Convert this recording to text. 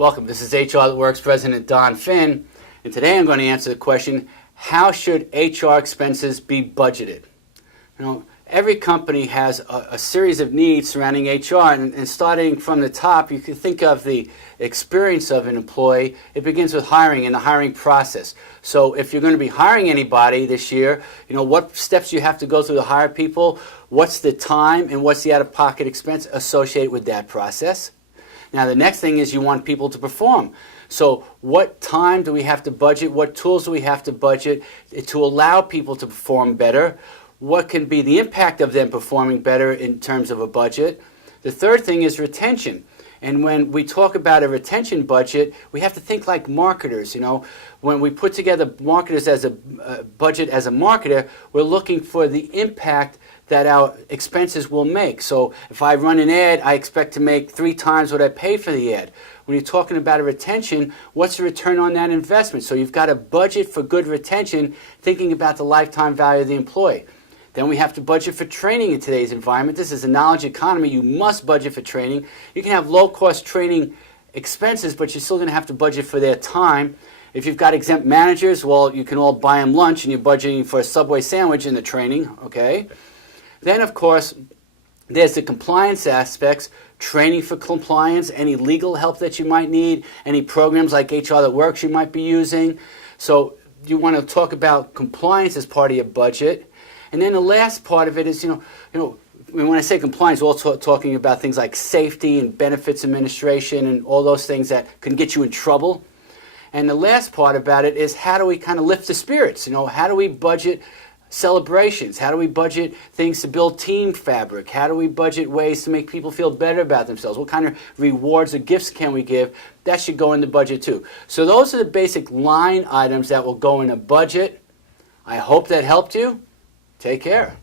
Welcome. This is HR That Works President Don Phin, and today I'm going to answer the question, how should HR expenses be budgeted? You know, every company has a series of needs surrounding HR, and starting from the top, you can think of the experience of an employee. It begins with hiring and the hiring process. So if you're going to be hiring anybody this year, you know, what steps you have to go through to hire people, what's the time, and what's the out-of-pocket expense associated with that process. Now, the next thing is you want people to perform. So what time do we have to budget? What tools do we have to budget to allow people to perform better? What can be the impact of them performing better in terms of a budget? The third thing is retention. And when we talk about a retention budget, we have to think like marketers. You know, when we put together marketers as a budget as a marketer, we're looking for the impact that our expenses will make. So if I run an ad, I expect to make 3 times what I pay for the ad. When you're talking about a retention, what's the return on that investment? So you've got a budget for good retention, thinking about the lifetime value of the employee. Then we have to budget for training in today's environment. This is a knowledge economy. You must budget for training. You can have low-cost training expenses, but you're still going to have to budget for their time. If you've got exempt managers, well, you can all buy them lunch, and you're budgeting for a Subway sandwich in the training, okay? Then, of course, there's the compliance aspects, training for compliance, any legal help that you might need, any programs like HR That Works you might be using. So you want to talk about compliance as part of your budget. And then the last part of it is, you know, when I say compliance, we're also talking about things like safety and benefits administration and all those things that can get you in trouble. And the last part about it is, how do we kind of lift the spirits? You know, how do we budget celebrations? How do we budget things to build team fabric? How do we budget ways to make people feel better about themselves? What kind of rewards or gifts can we give? That should go in the budget too. So those are the basic line items that will go in a budget. I hope that helped you. Take care.